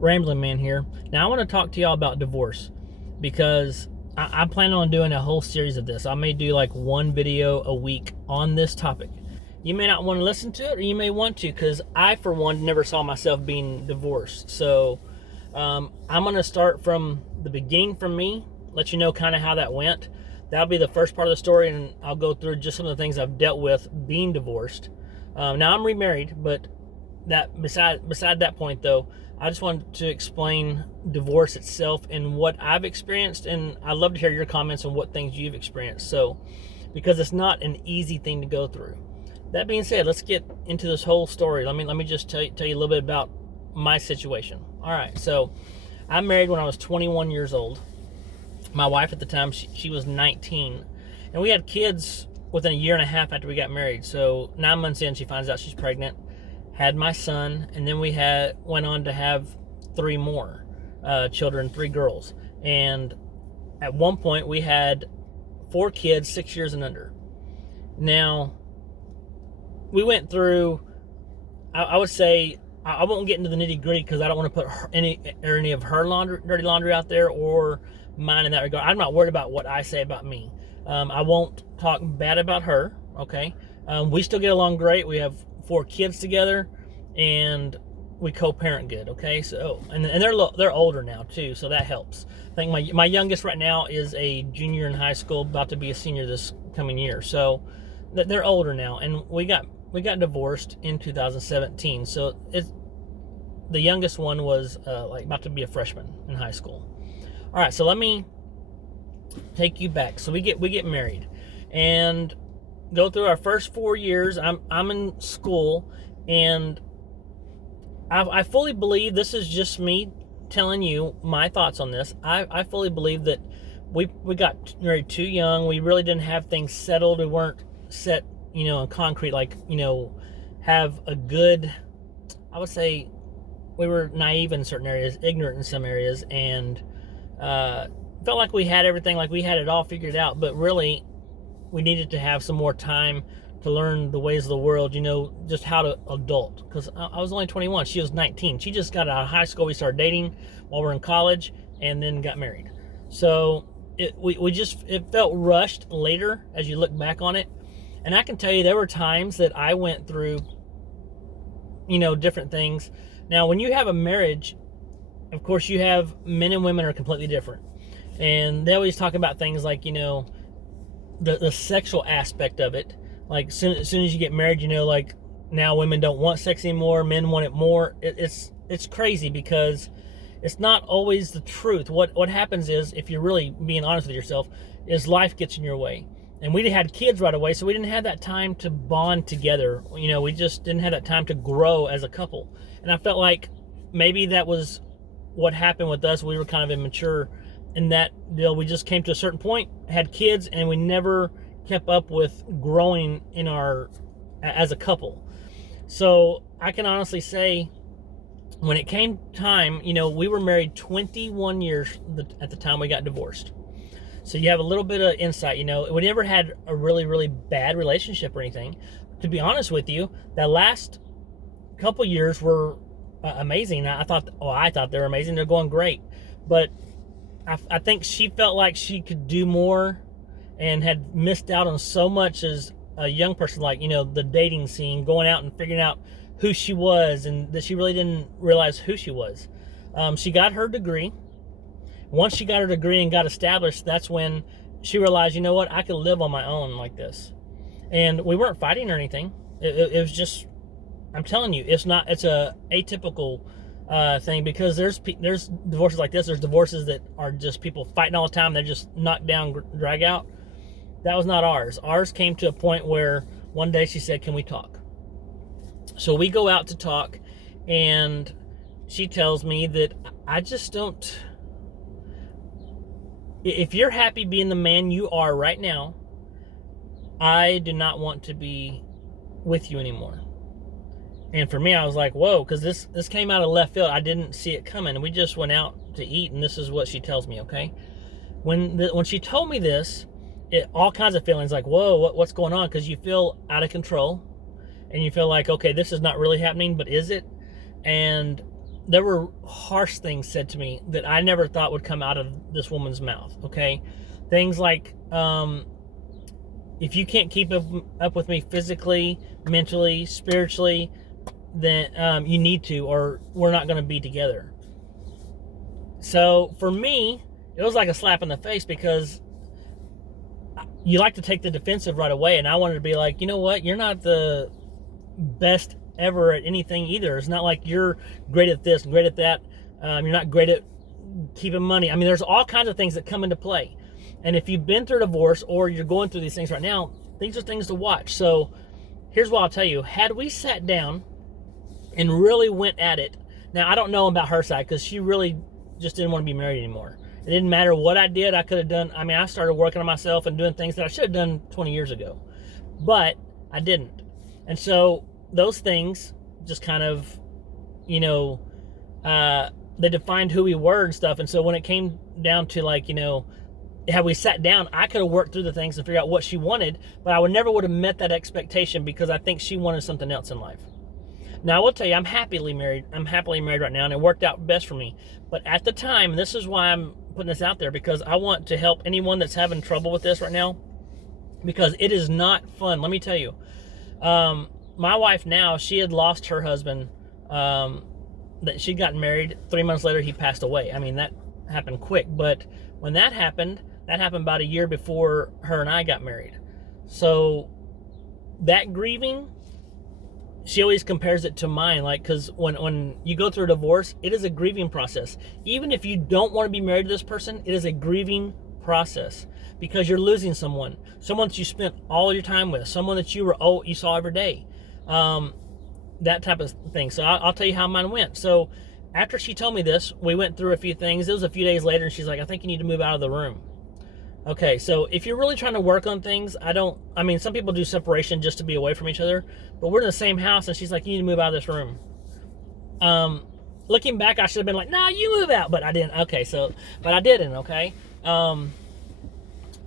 Ramblin Man here. Now I want to talk to y'all about divorce because I plan on doing a whole series of this. I may do like one video a week on this topic. You may not want to listen to it, or you may want to, because I, for one, never saw myself being divorced. So I'm going to start from the beginning from me, let you know kind of how that went. That'll be the first part of the story, and I'll go through just some of the things I've dealt with being divorced. Now I'm remarried, but that beside that point though, I just wanted to explain divorce itself and what I've experienced, and I'd love to hear your comments on what things you've experienced. So, because it's not an easy thing to go through. That being said, let's get into this whole story. Let me just tell you a little bit about my situation. All right, so I married when I was 21 years old. My wife at the time, she was 19, and we had kids within a year and a half after we got married. So 9 months in, she finds out she's pregnant, had my son, and then we went on to have 3 more children, 3 girls. And at one point, we had 4 kids, 6 years and under. Now, we went through, I would say, I won't get into the nitty gritty because I don't want to put any of her dirty laundry out there, or mine in that regard. I'm not worried about what I say about me. I won't talk bad about her, okay? We still get along great. We have 4 kids together, and we co-parent good, okay? So, and they're older now too, so that helps. I think my youngest right now is a junior in high school, about to be a senior this coming year. So they're older now, and we got divorced in 2017. So the youngest one was like about to be a freshman in high school. All right, so let me take you back. So we get married and go through our first 4 years. I'm in school, and I fully believe, this is just me telling you my thoughts on this. I fully believe that we got married too young. We really didn't have things settled. We weren't set, in concrete, like, have a good, I would say we were naive in certain areas, ignorant in some areas, and felt like we had everything, like we had it all figured out, but really we needed to have some more time to learn the ways of the world, just how to adult, because I was only 21, she was 19. She just got out of high school. We started dating while we were in college, and then got married. So it felt rushed later as you look back on it. And I can tell you, there were times that I went through, different things. Now, when you have a marriage, of course, you have men and women are completely different. And they always talk about things like, the sexual aspect of it. Like, soon as you get married, like, now women don't want sex anymore, men want it more. It's crazy, because it's not always the truth. What happens is, if you're really being honest with yourself, is life gets in your way. And we had kids right away, so we didn't have that time to bond together. We just didn't have that time to grow as a couple. And I felt like maybe that was what happened with us. We were kind of immature in that deal. We just came to a certain point, had kids, and we never kept up with growing as a couple. So I can honestly say, when it came time, we were married 21 years at the time we got divorced. So you have a little bit of insight. We never had a really, really bad relationship or anything. To be honest with you, that last couple years were amazing. I thought they were amazing. They're going great. But I think she felt like she could do more and had missed out on so much as a young person, like, the dating scene, going out and figuring out who she was, and that she really didn't realize who she was. She got her degree. Once she got her degree and got established, that's when she realized, I could live on my own like this. And we weren't fighting or anything. It was just, I'm telling you, it's a atypical thing, because there's divorces like this. There's divorces that are just people fighting all the time. They're just knocked down, drag out. That was not ours. Ours came to a point where one day she said, "Can we talk?" So we go out to talk, and she tells me that I just don't. If you're happy being the man you are right now, I do not want to be with you anymore. And for me, I was like, whoa, because this came out of left field. I didn't see it coming. And we just went out to eat, and this is what she tells me, okay? When she told me this, all kinds of feelings, like, whoa, what's going on? Because you feel out of control, and you feel like, okay, this is not really happening, but is it? And there were harsh things said to me that I never thought would come out of this woman's mouth, okay? Things like, if you can't keep up with me physically, mentally, spiritually, then you need to, or we're not going to be together. So for me, it was like a slap in the face, because you like to take the defensive right away, and I wanted to be like, you know what, you're not the best ever at anything either. It's not like you're great at this and great at that. You're not great at keeping money. I mean, there's all kinds of things that come into play. And if you've been through a divorce or you're going through these things right now, these are things to watch. So here's what I'll tell you. Had we sat down and really went at it, now I don't know about her side, because she really just didn't want to be married anymore. It didn't matter what I did, I could have done. I mean, I started working on myself and doing things that I should have done 20 years ago, but I didn't. And so those things just kind of, you know, they defined who we were and stuff. And so when it came down to, like, you know, had we sat down, I could have worked through the things and figured out what she wanted, but I never would have met that expectation, because I think she wanted something else in life. Now, I will tell you, I'm happily married right now, and it worked out best for me. But at the time, this is why I'm putting this out there, because I want to help anyone that's having trouble with this right now, because it is not fun. Let me tell you, my wife now, she had lost her husband, that she'd gotten married. 3 months later, he passed away. I mean, that happened quick. But when that happened about a year before her and I got married. So that grieving, she always compares it to mine, like, because when you go through a divorce, it is a grieving process. Even if you don't want to be married to this person, it is a grieving process, because you're losing someone that you spent all your time with, someone that you saw every day, that type of thing. So I'll tell you how mine went. So after she told me this, we went through a few things. It was a few days later, and she's like, I think you need to move out of the room. Okay, so if you're really trying to work on things, some people do separation just to be away from each other, but we're in the same house, and she's like, you need to move out of this room. Looking back, I should have been like, no, you move out, but I didn't. Okay, but I didn't, okay?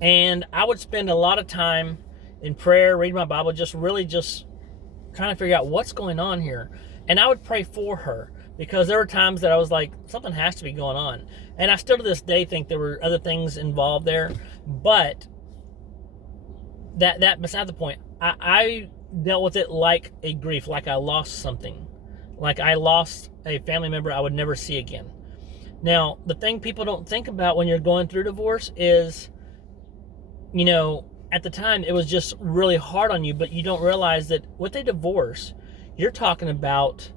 And I would spend a lot of time in prayer, reading my Bible, just trying to figure out what's going on here. And I would pray for her, because there were times that I was like, something has to be going on. And I still to this day think there were other things involved there. But that beside the point, I dealt with it like a grief, like I lost something. Like I lost a family member I would never see again. Now, the thing people don't think about when you're going through divorce is, you know, at the time it was just really hard on you, but you don't realize that with a divorce, you're talking about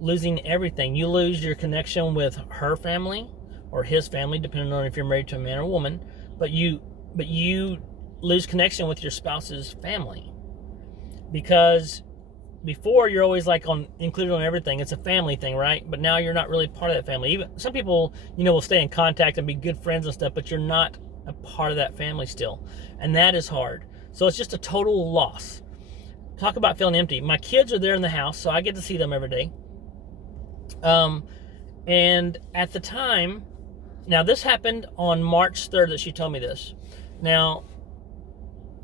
losing everything. You lose your connection with her family or his family, depending on if you're married to a man or a woman, but you lose connection with your spouse's family, because before you're always like included on everything. It's a family thing, right? But now you're not really part of that family. Even some people, you know, will stay in contact and be good friends and stuff, but you're not a part of that family still, and that is hard. So it's just a total loss. Talk about feeling empty. My kids are there in the house, so I get to see them every day. And at the time, now this happened on March 3rd that she told me this. Now,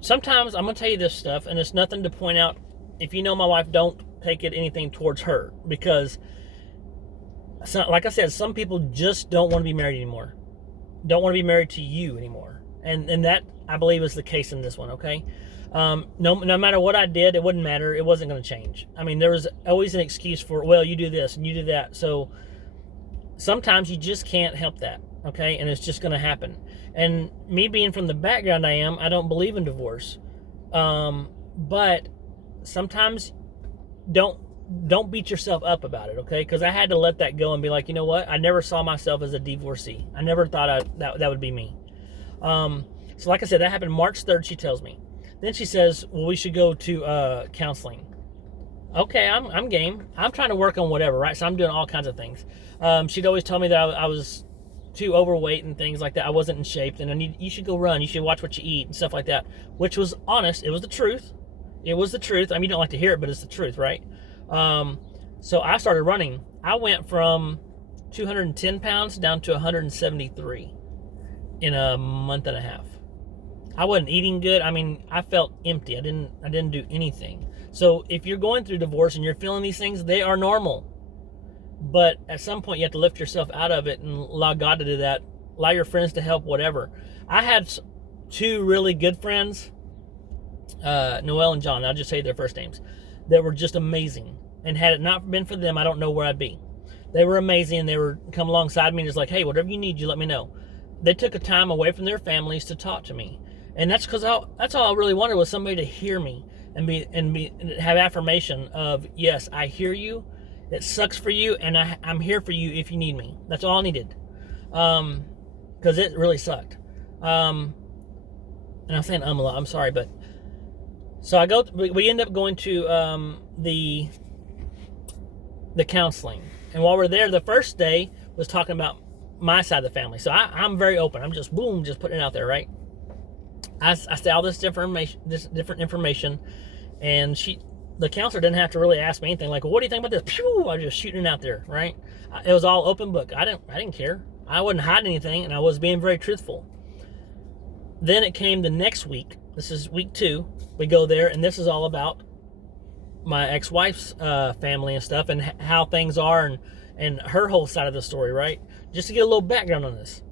sometimes I'm going to tell you this stuff, and it's nothing to point out. If you know my wife, don't take it anything towards her, because, like I said, some people just don't want to be married anymore. Don't want to be married to you anymore. And that, I believe, is the case in this one, okay? No matter what I did, it wouldn't matter. It wasn't going to change. I mean, there was always an excuse for, well, you do this and you do that. So sometimes you just can't help that, okay? And it's just going to happen. And me being from the background I don't believe in divorce. But sometimes don't beat yourself up about it, okay? Because I had to let that go and be like, you know what? I never saw myself as a divorcee. I never thought that would be me. So like I said, that happened March 3rd, she tells me. Then she says, well, we should go to counseling. Okay, I'm game. I'm trying to work on whatever, right? So I'm doing all kinds of things. She'd always tell me that I was too overweight and things like that. I wasn't in shape, and you should go run. You should watch what you eat and stuff like that, which was honest. It was the truth. It was the truth. I mean, you don't like to hear it, but it's the truth, right? So I started running. I went from 210 pounds down to 173 in a month and a half. I wasn't eating good. I mean, I felt empty. I didn't do anything. So if you're going through divorce and you're feeling these things, they are normal. But at some point, you have to lift yourself out of it and allow God to do that. Allow your friends to help, whatever. I had two really good friends, Noel and John. I'll just say their first names. That were just amazing. And had it not been for them, I don't know where I'd be. They were amazing. They were come alongside me and just like, hey, whatever you need, you let me know. They took a time away from their families to talk to me. And that's because that's all I really wanted, was somebody to hear me and have affirmation of, yes, I hear you. It sucks for you, and I'm here for you if you need me. That's all I needed, because it really sucked. And I'm saying a lot. I'm sorry, but so we end up going to the counseling, and while we're there, the first day was talking about my side of the family. So I'm very open. I'm just putting it out there, right? I say all this different information, and the counselor didn't have to really ask me anything. Like, well, what do you think about this? Pew! I was just shooting it out there, right? It was all open book. I didn't care. I wasn't hiding anything, and I was being very truthful. Then it came the next week. This is week 2. We go there, and this is all about my ex-wife's family and stuff, and how things are, and her whole side of the story, right? Just to get a little background on this.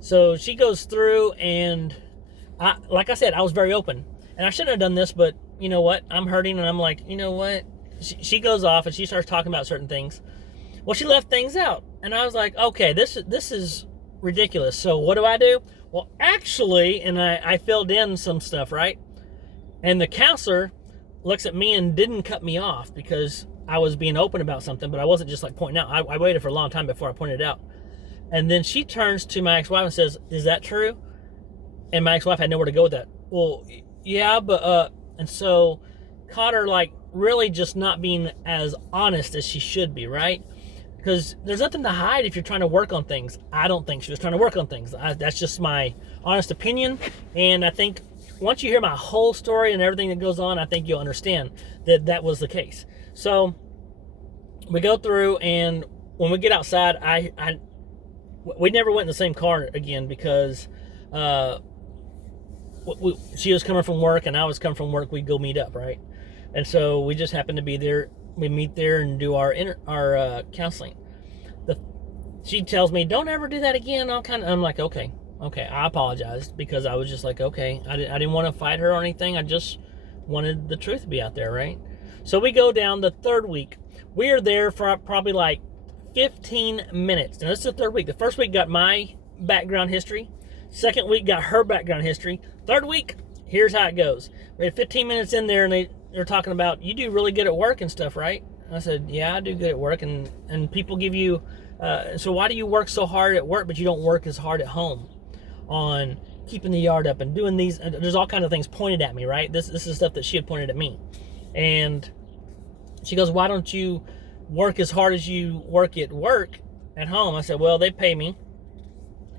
So she goes through, and like I said, I was very open. And I shouldn't have done this, but you know what? I'm hurting, and I'm like, you know what? She goes off, and she starts talking about certain things. Well, she left things out. And I was like, okay, this is ridiculous. So what do? Well, actually, and I filled in some stuff, right? And the counselor looks at me and didn't cut me off because I was being open about something, but I wasn't just like pointing out. I waited for a long time before I pointed it out. And then she turns to my ex-wife and says, is that true? And my ex-wife had nowhere to go with that. Well, yeah, but, and so caught her like really just not being as honest as she should be, right? Because there's nothing to hide if you're trying to work on things. I don't think she was trying to work on things. That's just my honest opinion. And I think once you hear my whole story and everything that goes on, I think you'll understand that was the case. So we go through, and when we get outside, we never went in the same car again because she was coming from work and I was coming from work. We'd go meet up, right? And so we just happened to be there. We meet there and do our counseling. She tells me, don't ever do that again. I'm like, okay. I apologized because I was just like, okay. I didn't want to fight her or anything. I just wanted the truth to be out there, right? So we go down the third week. We are there for probably like 15 minutes. Now, this is the third week. The first week got my background history. Second week got her background history. Third week, here's how it goes. We had 15 minutes in there, and they're talking about, you do really good at work and stuff, right? And I said, yeah, I do good at work. And people give you, so why do you work so hard at work, but you don't work as hard at home on keeping the yard up and doing these? And there's all kinds of things pointed at me, right? This is stuff that she had pointed at me. And she goes, why don't you work as hard as you work at home? I said, well, they pay me,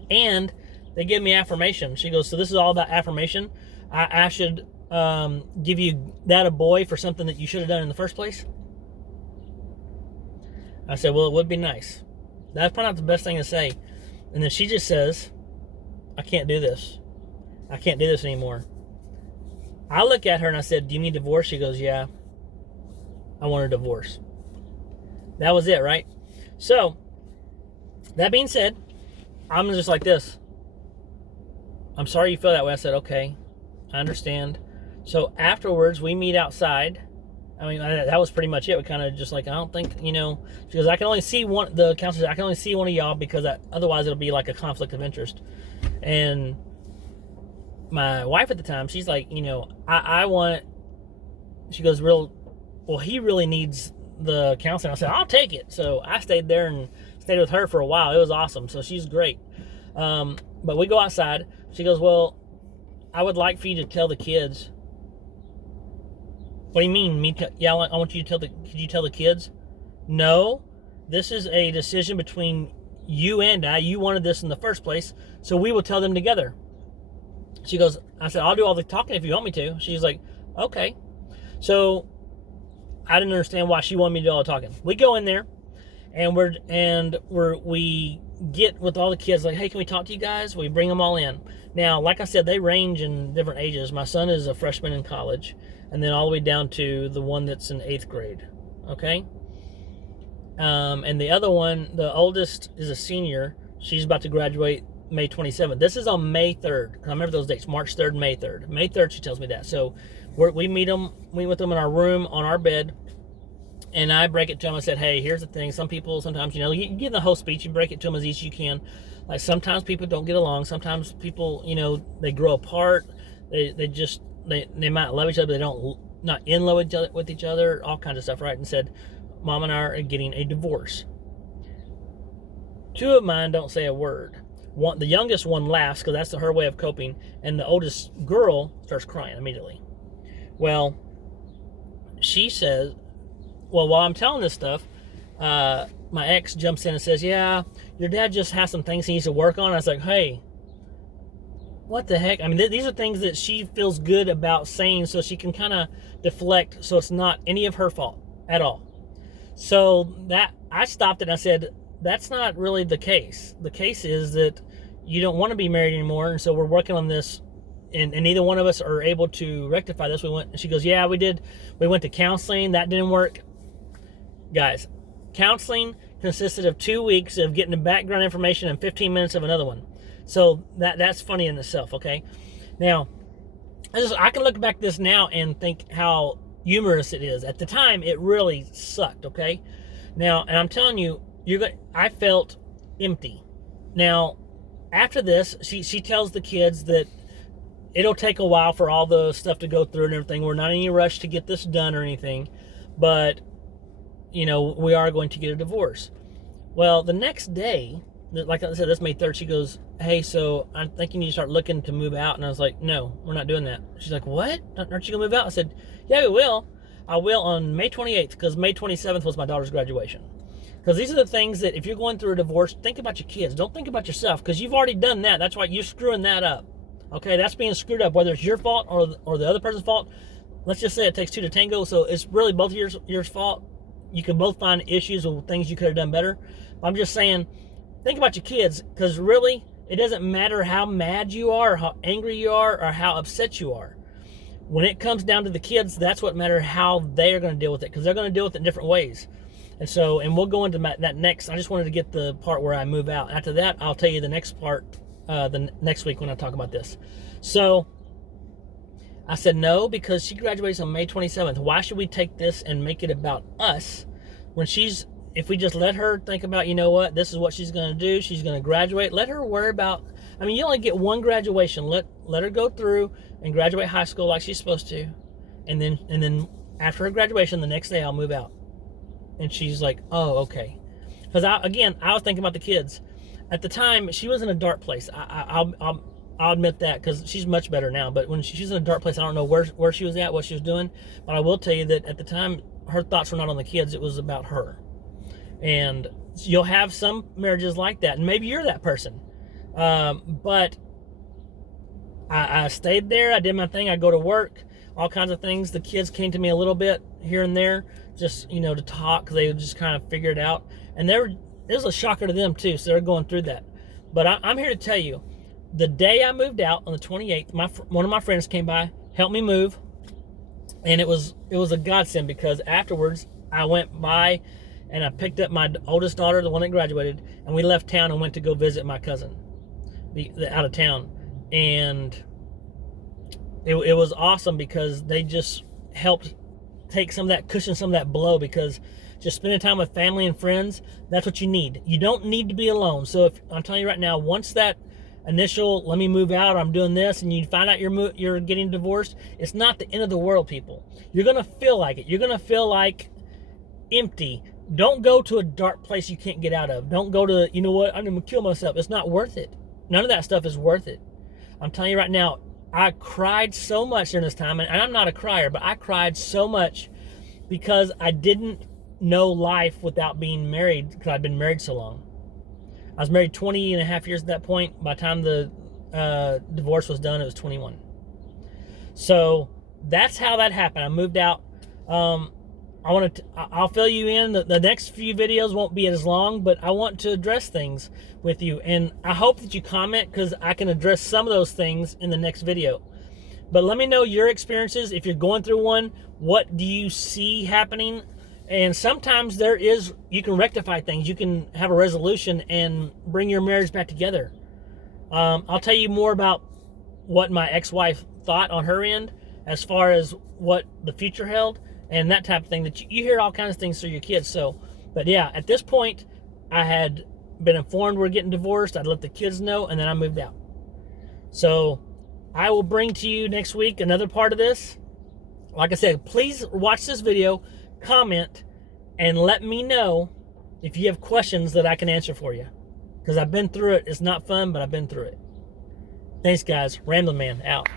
and they give me affirmation. She goes, so this is all about affirmation? I should give you that a boy for something that you should have done in the first place? I said, well, it would be nice. That's probably not the best thing to say. And then she just says, I can't do this. I can't do this anymore. I look at her and I said, do you need a divorce? She goes, yeah, I want a divorce. That was it, right? So, that being said, I'm just like this. I'm sorry you feel that way. I said, okay, I understand. So afterwards, we meet outside. I mean, that was pretty much it. We kind of just like, I don't think, she goes, I can only see the counselor said, I can only see one of y'all because otherwise it'll be like a conflict of interest. And my wife at the time, she's like, she goes, well, he really needs the counseling. I said, I'll take it. So I stayed there and stayed with her for a while. It was awesome. So she's great. But we go outside. She goes, well, I would like for you to tell the kids. What do you mean? I want you to could you tell the kids? No, this is a decision between you and I. You wanted this in the first place, so we will tell them together. She goes, I said, I'll do all the talking if you want me to. She's like, okay. So I didn't understand why she wanted me to do all the talking. We go in there, and we get with all the kids, like, hey, can we talk to you guys? We bring them all in. Now, like I said, they range in different ages. My son is a freshman in college, and then all the way down to the one that's in 8th grade, okay? And the other one, the oldest, is a senior. She's about to graduate May 27th. This is on May 3rd. I remember those dates, March 3rd, May 3rd. May 3rd, she tells me that. So we meet with them in our room on our bed. And I break it to them. I said, hey, here's the thing. Some people, sometimes, you give the whole speech. You break it to them as easy as you can. Like, sometimes people don't get along. Sometimes people, they grow apart. They might love each other, but they don't, not in love with each other, all kinds of stuff, right? And said, Mom and I are getting a divorce. Two of mine don't say a word. The youngest one laughs because that's her way of coping, and the oldest girl starts crying immediately. Well, she says, well, while I'm telling this stuff, my ex jumps in and says, yeah, your dad just has some things he needs to work on. I was like, hey, what the heck? I mean, these are things that she feels good about saying so she can kind of deflect so it's not any of her fault at all. So that I stopped it and I said, that's not really the case. The case is that you don't want to be married anymore, and so we're working on this, and neither one of us are able to rectify this. And she goes, yeah, we did. We went to counseling. That didn't work. Guys, counseling consisted of 2 weeks of getting the background information and 15 minutes of another one. So that's funny in itself, okay? Now, I can look back at this now and think how humorous it is. At the time, it really sucked, okay? Now, and I'm telling you, I felt empty. Now, after this, she tells the kids that it'll take a while for all the stuff to go through and everything. We're not in any rush to get this done or anything, but, we are going to get a divorce. Well, the next day, like I said, that's May 3rd, she goes, hey, so I'm thinking you start looking to move out. And I was like, no, we're not doing that. She's like, what? Aren't you going to move out? I said, yeah, we will. I will on May 28th, because May 27th was my daughter's graduation. Because these are the things that if you're going through a divorce, think about your kids. Don't think about yourself, because you've already done that. That's why you're screwing that up. Okay, that's being screwed up, whether it's your fault or the other person's fault. Let's just say it takes two to tango, so it's really both of your fault. You can both find issues with things you could have done better. I'm just saying, think about your kids, because really, it doesn't matter how mad you are, or how angry you are, or how upset you are. When it comes down to the kids, that's what matters, how they're going to deal with it, because they're going to deal with it in different ways. And we'll go into that next. I just wanted to get the part where I move out. After that, I'll tell you the next part the next week when I talk about this. So I said no, because she graduates on May 27th. Why should we take this and make it about us when if we just let her think about, this is what she's going to do. She's going to graduate. Let her worry about, you only get one graduation. Let her go through and graduate high school like she's supposed to. And then after her graduation, the next day I'll move out. And she's like, oh, okay. Because I was thinking about the kids. At the time, she was in a dark place. I'll admit that, because she's much better now. But when she's in a dark place, I don't know where she was at, what she was doing. But I will tell you that at the time, her thoughts were not on the kids. It was about her. And you'll have some marriages like that. And maybe you're that person. But I stayed there. I did my thing. I go to work, all kinds of things. The kids came to me a little bit here and there, just, to talk, because they would just kind of figure it out. And it was a shocker to them, too, so they're going through that. But I'm here to tell you, the day I moved out on the 28th, one of my friends came by, helped me move, and it was a godsend, because afterwards I went by and I picked up my oldest daughter, the one that graduated, and we left town and went to go visit my cousin out of town. And it was awesome, because they just helped take some of that, cushion some of that blow, because just spending time with family and friends, that's what you need. You don't need to be alone. So if I'm telling you right now, once that initial, let me move out, I'm doing this, and you find out you're getting divorced, it's not the end of the world, people. You're going to feel like it. You're going to feel like empty. Don't go to a dark place you can't get out of. Don't go to, I'm going to kill myself. It's not worth it. None of that stuff is worth it. I'm telling you right now, I cried so much during this time, and I'm not a crier, but I cried so much because I didn't know life without being married, because I'd been married so long. I was married 20 and a half years at that point. By the time the divorce was done, it was 21. So that's how that happened. I moved out. I'll fill you in. The next few videos won't be as long, but I want to address things with you. And I hope that you comment, because I can address some of those things in the next video. But let me know your experiences. If you're going through one, what do you see happening? And sometimes you can rectify things. You can have a resolution and bring your marriage back together. I'll tell you more about what my ex-wife thought on her end as far as what the future held and that type of thing. That you hear all kinds of things through your kids. So, but yeah, at this point, I had been informed we're getting divorced. I'd let the kids know, and then I moved out. So I will bring to you next week another part of this. Like I said, please watch this video, comment, and let me know if you have questions that I can answer for you. Because I've been through it. It's not fun, but I've been through it. Thanks, guys. Ramblin' Man, out.